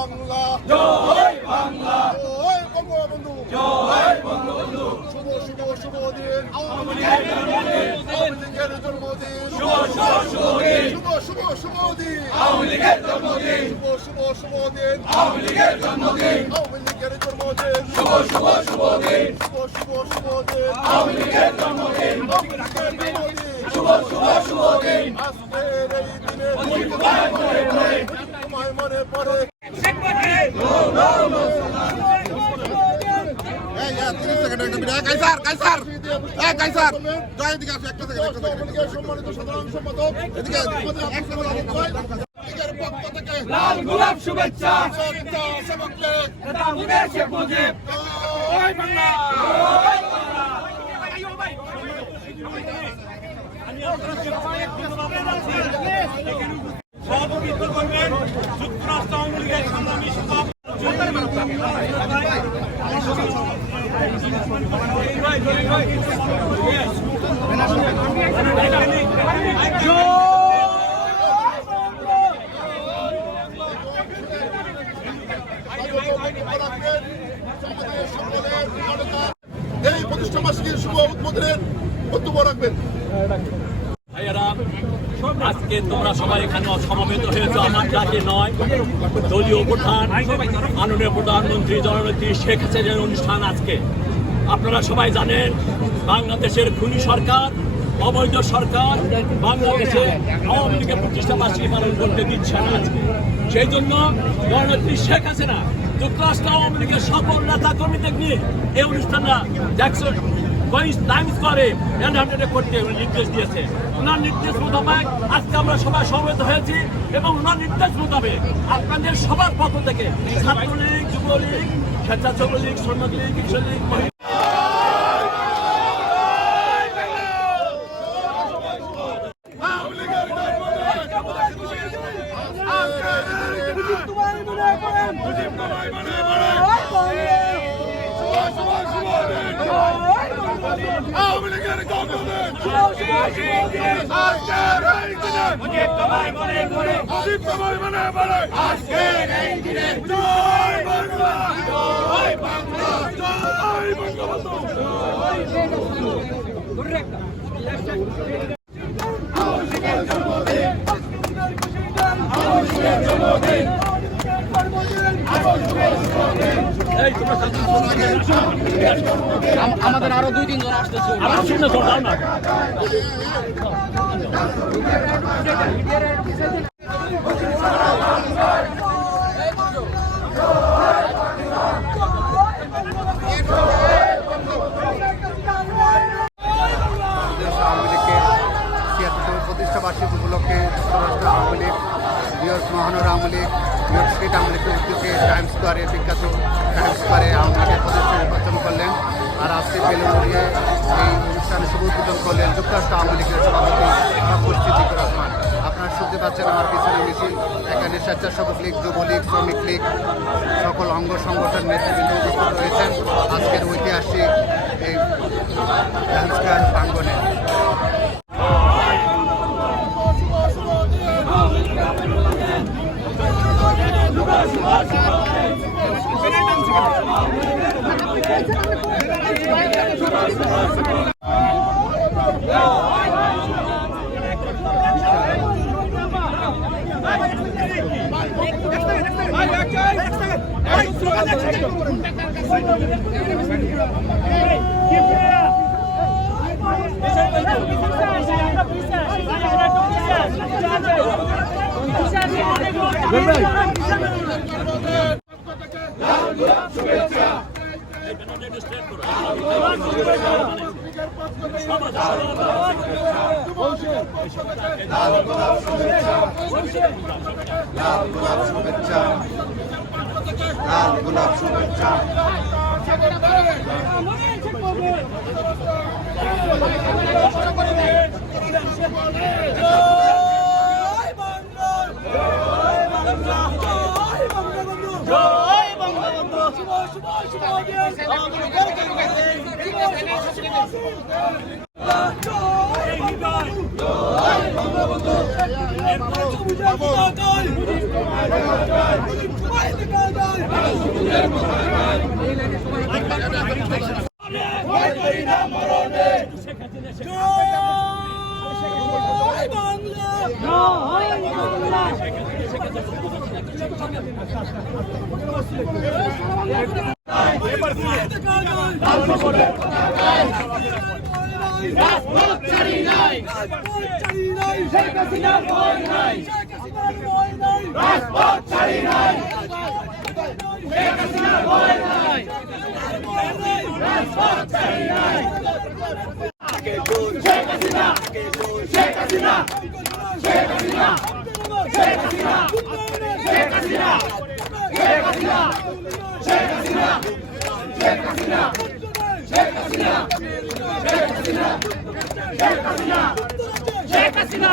বাংলা। জয় বাংলা। জয় বঙ্গবন্ধু। জয় বঙ্গবন্ধু। শুভ শুভ শুভ দিন। আওয়ামী লীগের জন্মদিন। শুভ শুভ শুভ দিন। শুভ শুভ শুভ দিন। আওয়ামী লীগের জন্মদিন। শুভ শুভ শুভ দিন। আওয়ামী লীগের জন্মদিন। আওয়ামী লীগের জন্মদিন। শুভ শুভ শুভ দিন। শুভ শুভ শুভ দিন। আওয়ামী লীগের জন্মদিন। আওয়ামী লীগের জন্মদিন শুভ শুভ শুভ দিন। আজকের এই দিনে মনে পড়ে মনে পড়ে। এই এক একটা মিনিট কাইসার কাইসার এই কাইসার জয় এদিকে আসো একটা সেকেন্ড একটা সেকেন্ড সম্মানিত সাধারণ সম্পাদক এদিকে পক্ষ থেকে লাল গোলাপ শুভেচ্ছা সত্তা সেবক নেতা মুকেশ শেখ মুজিব জয় বাংলা সভাপতিত্ব করবেন যুক্তরাষ্ট্র আওয়ামী লীগের সংগ্রামী সভা এই প্রতিষ্ঠা বার্ষিকীর শুভ উদ্বোধনের বক্তব্য রাখবেন ভাইয়েরা আজকে তোমরা সবাই এখানে নয়, দলীয় শেখ অনুষ্ঠান আজকে। আপনারা সবাই জানেন, বাংলাদেশের খুনি সরকার, অবৈধ সরকার বাংলাদেশে আওয়ামী লীগের প্রতিষ্ঠা বার্ষিকী পালন করতে দিচ্ছে না আজকে। সেই জন্য জননেত্রী শেখ হাসিনা যুক্তরাষ্ট্র আওয়ামী লীগের সকল নেতা কর্মীদের নিয়ে এই অনুষ্ঠানটা কয়েক টাইমস করে হান্ড্রেডে করতে নির্দেশ দিয়েছে। ওনার নির্দেশ মোতাবেক আজকে আমরা সবাই সমবেত হয়েছি, এবং ওনার নির্দেশ মোতাবেক আপনাদের সবার পক্ষ থেকে ছাত্রলীগ, যুবলীগ স্বেচ্ছাসেবক লীগ শ্রমিক লীগ কৃষক লীগ মহিলা আওয়ামী লীগের জন্মদিন মুজিব তোমায় মনে করে মুজিব তোমায় মনে পড়ে আজকের এই দিনে জয় বাংলা জয় বাংলা জয় বঙ্গবন্ধু আমাদের আরও দুই তিন জন আসতেছে না। আর আজকে বেলুনিয়ে এই অনুষ্ঠানে শুভ করলেন যুক্তরাষ্ট্র আওয়ামী লীগের সভাপতি সিদ্দিকুর রহমান। আপনারা শুনতে পাচ্ছেন আমার পিছনে মিছিল। এখানে স্বেচ্ছাসেবক লীগ, যুবলীগ, শ্রমিক লীগ, সকল অঙ্গ সংগঠন নেতৃবৃন্দ উপস্থিত রয়েছেন। আজকের ঐতিহাসিক এই ডান্স গান প্রাঙ্গনে লাল গোলাপ শুভেচ্ছা লাল গোলাপ শুভেচ্ছা জয় রাজপথ চারি নাই রাজপথ চারি নাই শেখ হাসিনা ভয় নাই রাজপথ ছাড়ি নাই শেখ হাসিনা ভয় নাই রাজপথ ছাড়ি নাই শেখ হাসিনা শেখ হাসিনা শেখ হাসিনা শেখ হাসিনা শেখ হাসিনা শেখ হাসিনা শেখ হাসিনা শেখ হাসিনা শেখ হাসিনা শেখ হাসিনা শেখ হাসিনা শেখ হাসিনা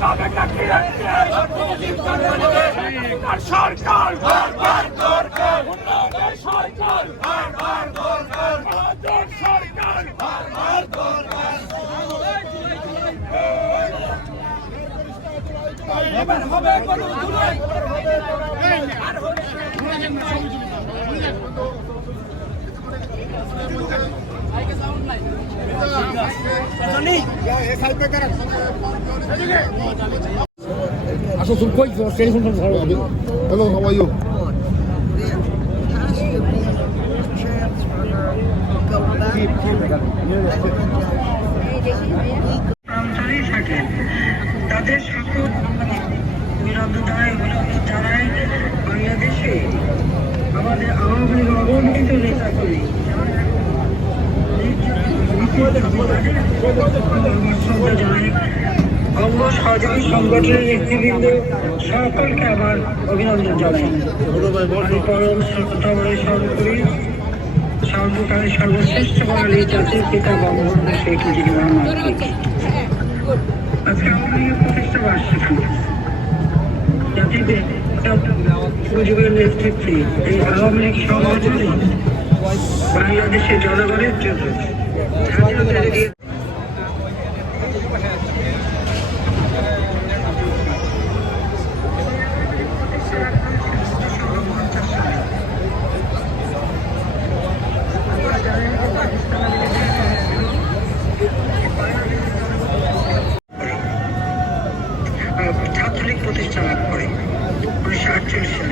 সরকার সরকার এবার হবে কোনো জুলাই আর হবে না আসো তুমি কই? Telephone hello how are you Keep, keep it up. জানাই অঙ্গ সহযোগী সংগঠনের নেতৃবৃন্দ সকলকে আমার অভিনন্দন জানাই। পরম শ্রদ্ধা বলে স্মরণ করি সর্বকালে সর্বশ্রেষ্ঠ পিতা বঙ্গবন্ধু শেখ মুজিবুর রহমান। আজকে আমাদের প্রতিষ্ঠা বার্ষিকী জাতিতে মুজিবের নেতৃত্বে এই আওয়ামী লীগ সমাজ বাংলাদেশের জনগণের জন্য Constitution.